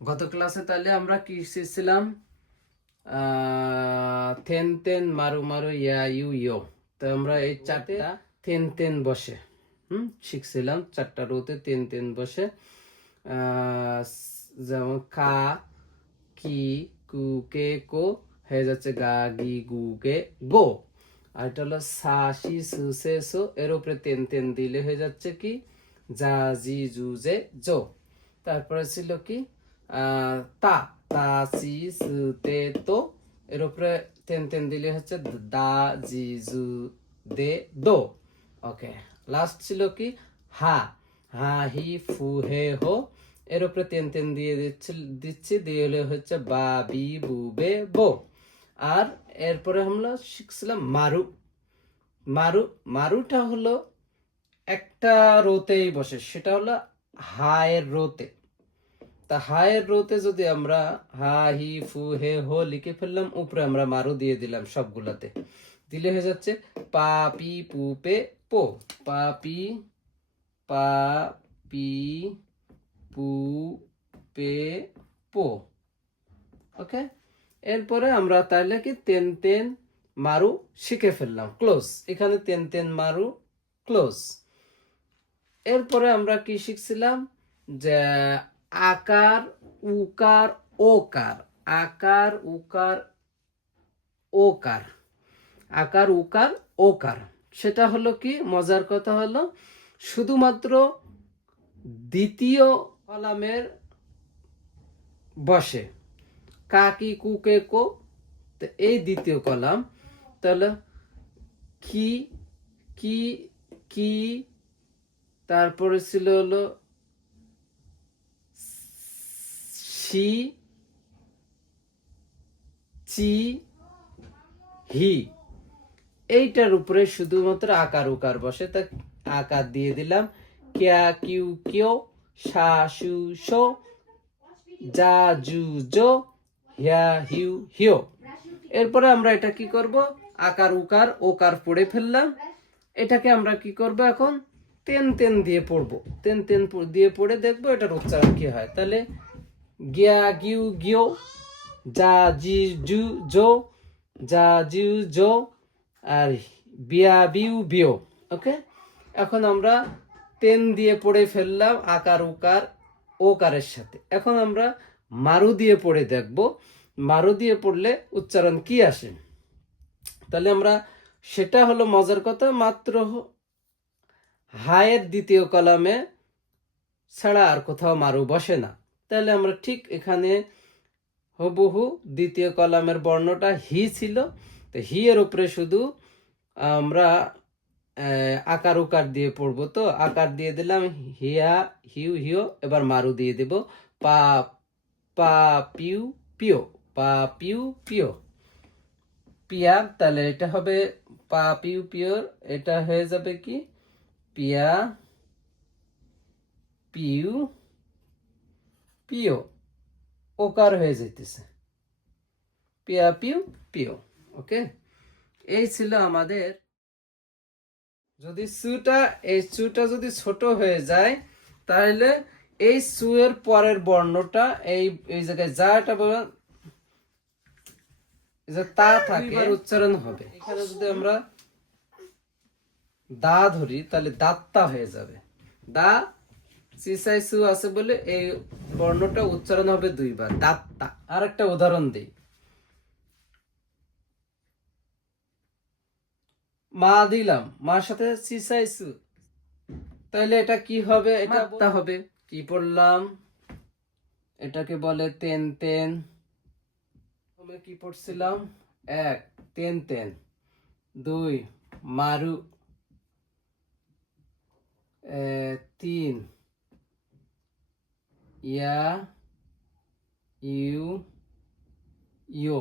গত ক্লাসে তাহলে আমরা কি শিখছিলাম? তেন তেন মারু মারু ইয়া ইউ ইয়ো। তো আমরা এই চারটা তেন তেন বসে শিখছিলাম। চারটা রোতে তেন তেন বসে। যেমন কা, কি, কু, কে, কো হয়ে যাচ্ছে গা, গি, গু, গে, গো। আর এটা হলো সা, সি, সু, সে, সো। এর উপরে তেন তেন দিলে হয়ে যাচ্ছে কি যা, জি, জু, জে, জো। তারপরে ছিল কি তা, তা, সি, সু, তে, তো। এর উপরে তেন তেন দিলে হচ্ছে দা, জি, জু, দে, দো। ওকে। লাস্ট ছিল কি হা, হা, হি, ফু, হে, হো। এর উপরে তেন তেন দিয়ে দিচ্ছি দিয়ে হলে হচ্ছে বা, বি, বু, বে, বো। আর এরপরে আমরা শিখছিলাম মারু। মারু, মারুটা হলো একটা রোতেই বসে, সেটা হলো হায়ের রোতে। তা হায়ের রোতে যদি আমরা হা, হি, ফু, হে, হো লিখে ফেললাম, উপরে আমরা মারু দিয়ে দিলাম সবগুলাতে, দিলে হয়ে যাচ্ছে পা, পি, পু, পে, পো। পা, পি, পা, পি, পু, পে, পো। ওকে। এরপরে আমরা তাহলে কি তেন তেন মারু শিখে ফেললাম। ক্লোজ। এখানে তেন তেন মারু ক্লোজ। এরপরে আমরা কি শিখছিলাম? যে আকার, উকার, ওকার। আকার, উকার, ওকার। আকার, উকার, ওকার। সেটা হলো কি, মজার কথা হলো শুধুমাত্র দ্বিতীয় কলামের বসে। কা, কি, কু, কে, কো। তো এই দ্বিতীয় কলাম। তাহলে কি, কি, কি, তারপরে ছিল হলো সি, চি, হি। এইটার উপরে শুধুমাত্র আকার উকার বসে, তা আকার দিয়ে দিলাম ক্যা, কিউ, কিও, সা, সু, সো, যা, জু, জো, হিয়া, হিউ, হিও। এরপরে আমরা এটা কি করব? আকার উকার ওকার পড়ে ফেললাম। এটাকে আমরা কি করব এখন? তেন তেন দিয়ে পড়বো। তেন তেন দিয়ে পড়ে দেখবো এটার উচ্চারণ কি হয়। তাহলে গিয়া, গিউ, গিও, যা, জি, জু, জো, যা, জিউ, জো, আর বিয়া, বিউ, বিও। ওকে। এখন আমরা তেন দিয়ে পড়ে ফেললাম আকার উকার ওকারের সাথে। এখন আমরা মারু দিয়ে পড়ে দেখব মারু দিয়ে পড়লে উচ্চারণ কি আসে। তাহলে আমরা সেটা হলো মজার কথা, মাত্র হায়ের দ্বিতীয় কলামে ছাড়া আর কোথাও মারু বসে না। তাহলে আমরা ঠিক এখানে হুবহু দ্বিতীয় কলামের বর্ণটা হি ছিল, তো হি এর উপরে শুধু আমরা আকার উকার দিয়ে পড়বো। তো আকার দিয়ে দিলাম হিয়া, হিউ, হিও। এবার মারু দিয়ে দেব পা, পা, পিউ, পিও। পা, পিউ, পিও, পিয়া। তাহলে এটা হবে পা, পিউ, পিওর। এটা হয়ে যাবে কি পিয়া, পিউ, পিও। ওকার হয়ে যেতেছে পিয়া, পিউ, পিও। ওকে। এই ছিল আমাদের। যদি এই সুটা যদি ছোট হয়ে যায়, তাহলে এই সু এর পরের বর্ণটা এই এই জায়গায় যা এটা তা থাকে উচ্চারণ হবে। এখানে যদি আমরা দা ধরি তাহলে দাত্তা হয়ে যাবে। দা, সিসাই সু আছে বলে এই বর্ণটা উচ্চারণ হবে দুইবার, দাত্তা। আর একটা উদাহরণ দিই। মা দিলাম, মার সাথে সিসাই সু, তাহলে এটা কি হবে? এটা হবে। কি পড়লাম? এটাকে বলে তেন তেন। আমি কি পড়ছিলাম? এক, তেন তেন। দুই, মারু। তিন, ইয়া, ইউ, ইও।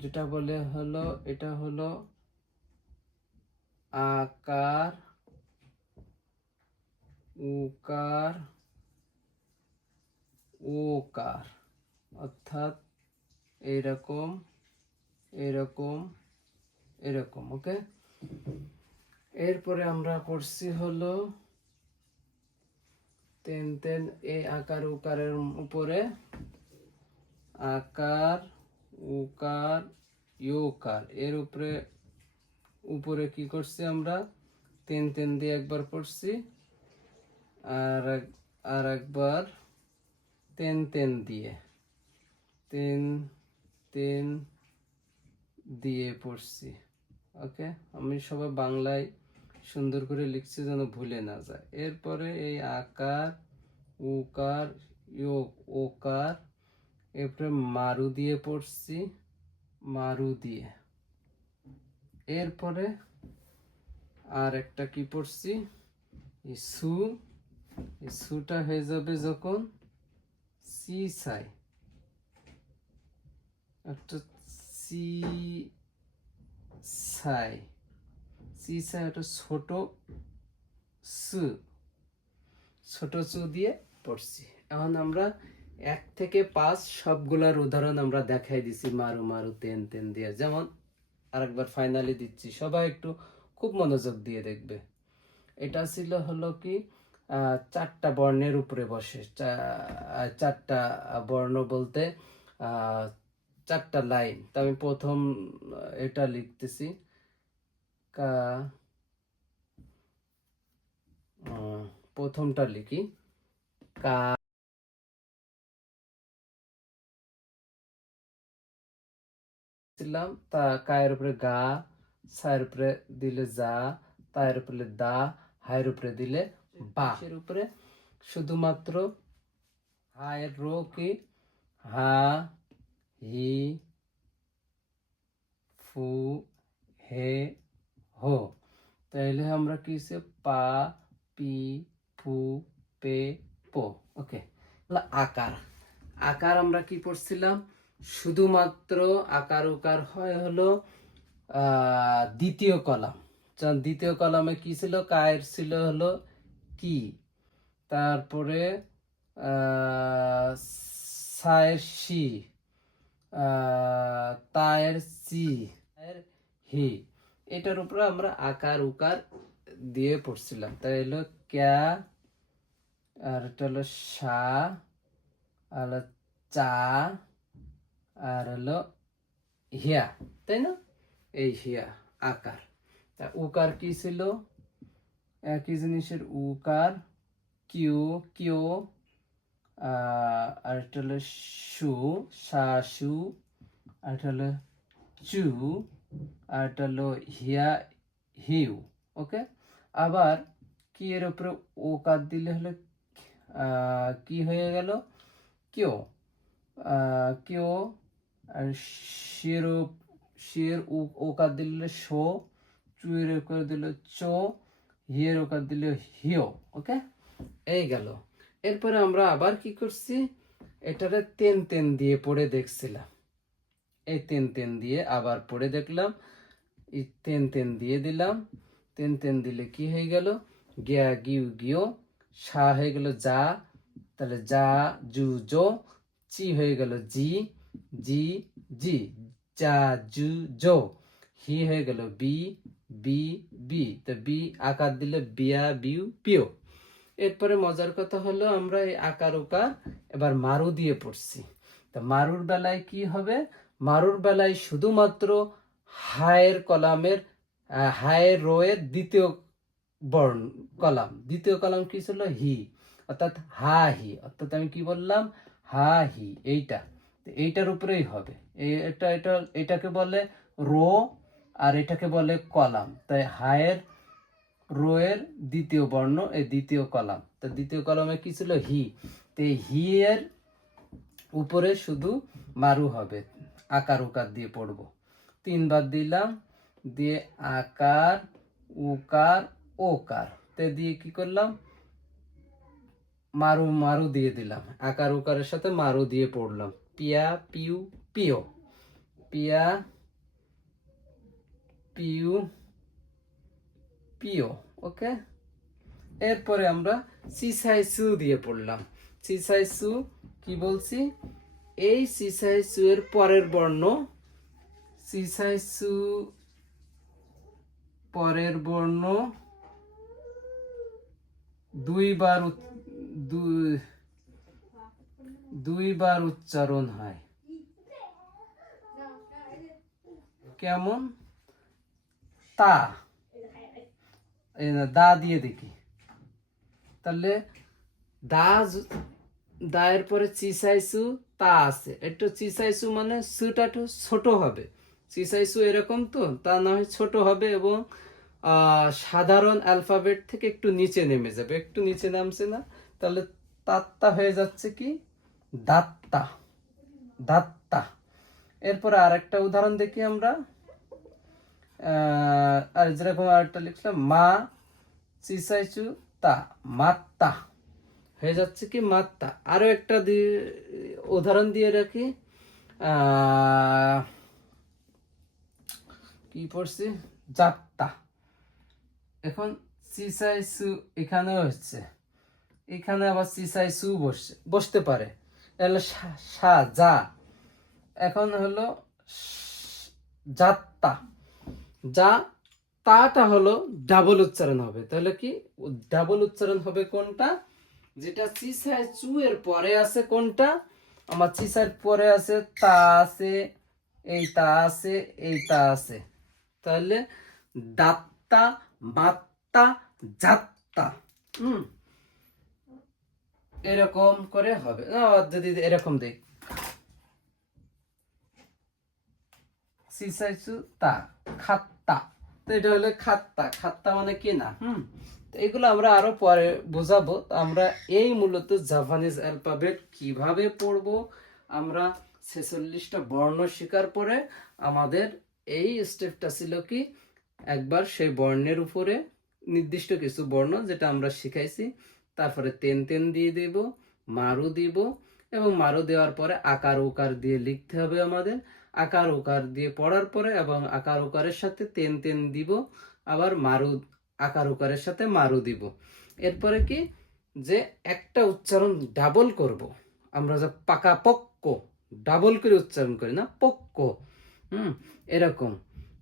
যেটা বলে হলো, এটা হলো আকার, উকার, ওকার। অর্থাৎ এরকম, এরকম, এরকম। ওকে। এরপরে আমরা করছি হলো তেন তেন এই আকার উকারের উপরে আকার উকার ইউকার এর উপরে উপরে কি করছি আমরা তেন তেন দিয়ে একবার পড়ছি আর একবার তেন তেন দিয়ে তেন তেন দিয়ে পড়ছি। ওকে, আমি সবাই বাংলায় সুন্দর করে লিখছি যেন ভুলে না যায়। এরপরে এই আকার উকার ওকার এরপরে মারু দিয়ে পড়ছি মারু দিয়ে। এরপরে আর একটা কি পড়ছি এই সুটা হয়ে যাবে যখন সি সাই একটা সি সাই একটা ছোট সু দিয়ে পড়ছি। এখন আমরা 1 থেকে 5 সবগুলার উদাহরণ আমরা দেখাই দিছি মারু মারু তেন তেন দিয়ে। যেমন আরেকবার ফাইনালি দিচ্ছি, সবাই একটু খুব মনোযোগ দিয়ে দেখবে। এটা ছিল হলো কি 4টা বর্ণের উপরে বসে, 4টা বর্ণ বলতে 4টা লাইন। তো আমি প্রথম এটা লিখতেছি কা প্রথমটা লিখি কা দিলাম, তা কায়ের উপরে গা, সায়ের উপরে দিলে যা, তায়ের উপরে দা, হায়ের উপরে দিলে বা। এর উপরে শুধুমাত্র হায়ের রো কি হা হি ফু হে হো। তাইলে আমরা কি পা পি ফু পে পো। ওকে, আকার আকার আমরা কি পড়ছিলাম শুধুমাত্র আকার উকার হয় হলো দ্বিতীয় কলাম। দ্বিতীয় কলামে কি ছিল কায়ের ছিল হলো কি, তারপরে সায়ের সি, তায়ের সি, হি। এটার উপরে আমরা আকার উকার দিয়ে পড়ছিলাম। তাই হলো ক্যা, আর এটা হলো সা, আর চা, আর হলো হিয়া, তাই না? এই হিয়া আকার। তা উকার কি ছিল একই জিনিসের উকার কিউ কিউ, আর এটা হলো সু সা সু, আর এটা হলো চু, আর এটা হলো হিয়া হিউ। ওকে, আবার কি এর উপরে ওকার দিলে হলো কি হয়ে গেল কিউ কিউ, আর শের ওকার দিলে শো, চুয়ের ওকার দিলে চো, হিয়ের ওকার দিলে হিও। ওকে, এই গেল। এরপরে আমরা আবার কি করছি এটারে তেন তেন দিয়ে পড়ে দেখছিলাম। এই তেন তেন দিয়ে আবার পড়ে দেখলাম, এই তেন তেন দিয়ে দিলাম। তেন তেন দিলে কি হয়ে গেল গিয়া গিউ গিও, সা হয়ে গেল যা, তাহলে যা জু জো, চি হয়ে গেল জি জি জি, যা জু জো, হি হয়ে গেল বি বি বি, তো বি আকার দিলে বিয়া বিউ পিও। এরপরে মজার কথা হলো আমরা এই আকার উকার এবার মারু দিয়ে পড়ছি। তা মারুর বেলায় কি হবে, মারুর বেলায় শুধুমাত্র হায়ের কলামের হায়ের রোয়ের দ্বিতীয় বর্ণ কলাম, দ্বিতীয় কলাম কি ছিল হি, অর্থাৎ হা হি, অর্থাৎ আমি কি বললাম হা হি, এইটার উপরেই হবে। এটা এটা এটাকে বলে রো আর এটাকে বলে কলাম। তাই হায়ের রোয়ের দ্বিতীয় বর্ণ এই দ্বিতীয় কলাম। তো দ্বিতীয় কলামে কি ছিল হি, তো হি এর উপরে শুধু মারু হবে, আকার উকার দিয়ে পড়বো। 3 বার দিলাম, দিয়ে আকার উকার ওকার তে দিয়ে কি করলাম মারু মারু দিয়ে দিলাম, আকার উকারের সাথে মারু দিয়ে পড়লাম। পিয়া পিউ পিও, পিয়া পিউ পিও। ওকে, এরপরে আমরা সিসাই সু দিয়ে পড়লাম। সিসাই সু কি বলছি, এই সিসাই সু এর পরের বর্ণ, সিসাই সু পরের বর্ণ দুইবার উচ্চারণ হয়। কেমন? তা, এই না দা দিয়ে দেখি, তাহলে দায়ের পরে চিসাইসু তা আছে, একটু চিসাইসু মানে সুটা একটু ছোট হবে, চিসাইসু এরকম তো, তা না হয় ছোট হবে এবং সাধারণ অ্যালফাবেট থেকে একটু নিচে নেমে যাবে, একটু নিচে নামছে না, তাহলে তাত্তা হয়ে যাচ্ছে কি দাত্তা, দাত্তা। এরপরে আরেকটা উদাহরণ দেখি আমরা, আর যেরকম আরেকটা লিখলাম মা চিসাইচু তা, মাত্তা হয়ে যাচ্ছে কি মাত্তা। আরো একটা উদাহরণ দিয়ে রাখি, কি পড়ছি, যাত্তা। এখন চিসাইসু এখানেও হচ্ছে, এখানে আবার চিসাইসু বসতে পারে, তাহলে সা যা, এখন হলো যাত্তা, যা তাটা হলো ডাবল উচ্চারণ হবে, তাহলে কি ডাবল উচ্চারণ হবে কোনটা, যেটা চিসাই চু এর পরে আছে কোনটা, আমার চিসার পরে আছে তা আছে, এই তা আছে, এই তা আছে, তাহলে দাত্তা, মাত্তা, যাত্তা। এরকম করে হবে। যদি এরকম দেখ, চিসাইচু তা, খাত্তা, তো এটা হলো খাত্তা, খাত্তা মানে কি না। এগুলো আমরা আরো পরে বোঝাবো। আমরা এই মূলত জাপানিজ অ্যালফাবেট কিভাবে পড়বো, আমরা 46টা বর্ণ শেখার পরে আমাদের এই স্টেপটা ছিল কি, একবার সেই বর্ণের উপরে নির্দিষ্ট কিছু বর্ণ যেটা আমরা শিখাইছি, তারপরে তেন তেন দিয়ে দেব, মারু দিব, এবং মারু দেওয়ার পরে আকার উকার দিয়ে লিখতে হবে আমাদের, আকার উকার দিয়ে পড়ার পরে এবং আকার উকারের সাথে তেন তেন দিব, আবার মারু আকার উকারের সাথে মারু দিব। এরপরে কি, যে একটা উচ্চারণ ডাবল করব, আমরা যে পাকা পক্ক ডাবল করে উচ্চারণ করি না, পক্ক, এরকম,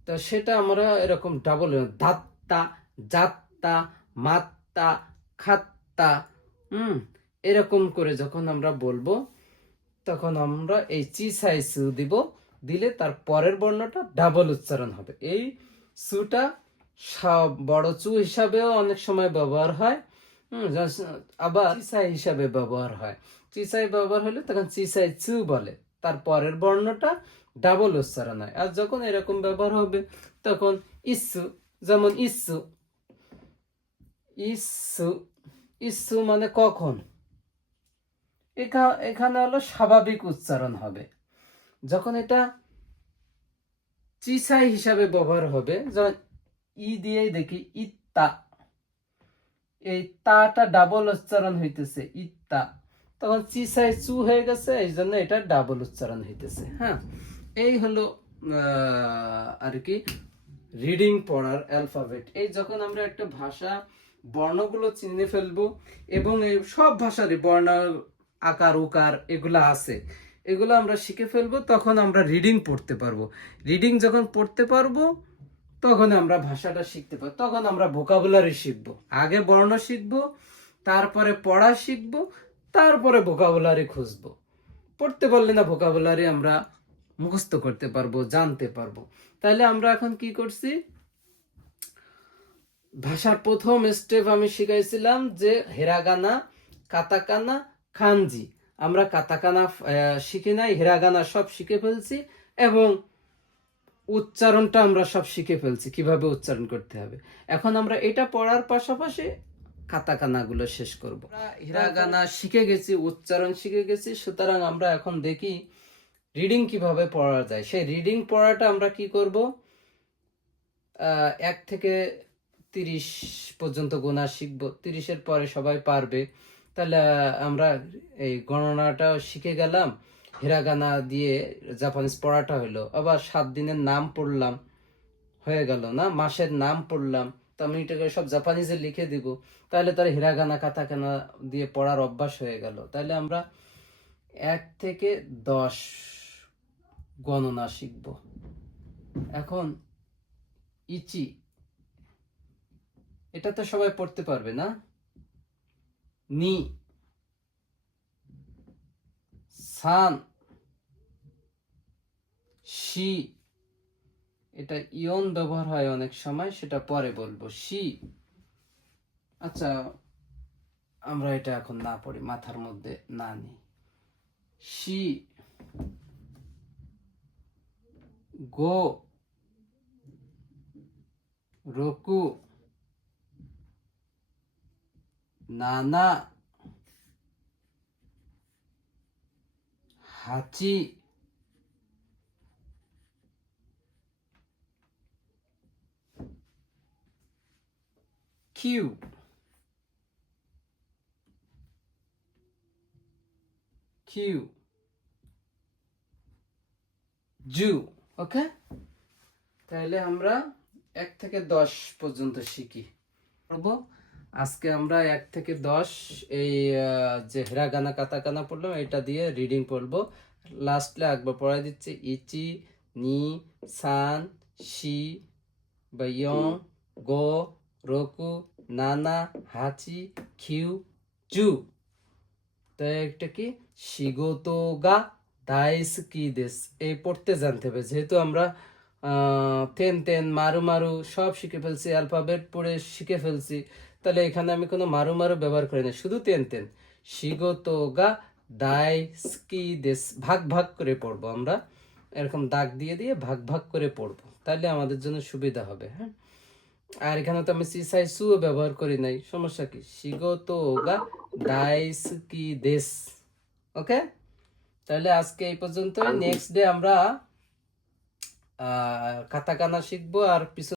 তো সেটা আমরা এরকম ডাবল, ধাত্তা, যাত্তা, মাত্তা, খাত্তা, এরকম করে যখন আমরা বলবো, তখন আমরা এই চিসাইসু দিব, দিলে তার পরের বর্ণটা ডাবল উচ্চারণ হবে। এই সুটা বড় চু হিসাবেও অনেক সময় ব্যবহার হয়, আবার চিসাই হিসাবে ব্যবহার হয়। চিসাই ব্যবহার হলে তখন চিসাই চু বলে, তার পরের বর্ণটা ডাবল উচ্চারণ হয়। আর যখন এরকম ব্যবহার হবে তখন ইসু, যেমন ইসু, ইসু, ইসু মানে কখন, এখানে হলো স্বাভাবিক উচ্চারণ হবে। যখন এটা চিসাই হিসাবে ব্যবহার হবে, যেমন ই দিয়েই দেখি ইত্তা, এই তাটা ডাবল উচ্চারণ হইতেছে ইত্তা, তখন চিসাই চু হয়ে গেছে, এই জন্য এটা ডাবল উচ্চারণ হইতেছে। হ্যাঁ, এই হলো আর কি রিডিং পড়ার অ্যালফাবেট। এই যখন আমরা একটা ভাষা বর্ণগুলো চিনে ফেলবো, এবং এই সব ভাষারই বর্ণ আকার উকার এগুলো আছে, এগুলো আমরা শিখে ফেলবো, তখন আমরা রিডিং পড়তে পারবো। রিডিং যখন পড়তে পারবো তখন আমরা ভাষাটা শিখতে পারবো, তখন আমরা ভোকাবুলারি শিখবো। আগে বর্ণ শিখবো, তারপরে পড়া শিখবো, তারপরে ভোকাবুলারি খুঁজবো। পড়তে পারলে না ভোকাবুলারি আমরা মুখস্থ করতে পারবো, জানতে পারবো। তাহলে আমরা এখন কি করছি, ভাষার প্রথম স্টেপ আমি শিখাইছিলাম যে হেরাগানা, কাতাকানা, খানজি। আমরা কাতাকানা শিখে নাই, হেরাগানা সব শিখে ফেলছি, এবং উচ্চারণটা আমরা সব শিখে ফেলছি, কিভাবে উচ্চারণ করতে হবে। এখন আমরা এটা পড়ার পাশাপাশি কাতাকানা গুলো শেষ করব। হিরাগানা শিখে গেছি, উচ্চারণ শিখে গেছি, সুতরাং আমরা এখন দেখি রিডিং কিভাবে পড়া যায়। সেই রিডিং পড়াটা আমরা কি করব, 1 থেকে 30 পর্যন্ত গোনা শিখব, 30-এর পরে সবাই পারবে। তাহলে আমরা এই গণনাটাও শিখে গেলাম, হিরাগানা দিয়ে জাপানিজ পড়াটা হলো, আবার 7 দিনের নাম পড়লাম, হয়ে গেল না, মাসের নাম পড়লাম, তো আমি এটাকে সব জাপানিজে লিখে দিব, তাহলে তার হিরাগানা কাতাকানা দিয়ে পড়ার অভ্যাস হয়ে গেল। তাহলে আমরা 1 থেকে 10 গণনা শিখব। এখন ইচি, এটা তো সবাই পড়তে পারবে না, নি, সান শি, এটা ইয়ন ব্যবহার হয় অনেক সময়, সেটা পরে বলবো। শি, আচ্ছা আমরা এটা এখন না পড়ি, মাথার মধ্যে না নিই। শি, গো, রোকু, নানা, হাচি, কিউ, কিউ, জু। ওকে, তাহলে আমরা 1 থেকে 10 পর্যন্ত শিখি পড়বো। আজকে আমরা 1 থেকে 10 এই যে হিরাগানা কাতাকানা পড়লাম, এটা দিয়ে রিডিং পড়বো। লাস্টে একবার পড়াই দিচ্ছি। ইচি, নি, সান, শি বা ইয়ং, গো, রোকু, নানা, হাচি, কিউ, জু। তো একটা কি, শিগোতো গা দাইসুকি দেস, এই পড়তে জানতে হবে। যেহেতু আমরা তেন তেন মারু মারু সব শিখে ফেলছি, অ্যালফাবেট পড়ে শিখে ফেলছি, তাহলে এখানে আমি কোনো মারু মারু ব্যবহার করি না, শুধু তেন তেন। শিগোতো গা দাইসুকি দেস, ভাগ ভাগ করে পড়বো আমরা, এরকম দাগ দিয়ে দিয়ে ভাগ ভাগ করে পড়বো, তাহলে আমাদের জন্য সুবিধা হবে। হ্যাঁ, আর এখানে তো আমি সিসাই সুও ব্যবহার করি নাই, সমস্যা কি, শিগোতো গা দাইসুকি দেস। ওকে, তাহলে আজকে এই পর্যন্ত। নেক্সট ডে আমরা কাতাকানা শিখবো, আর পিছন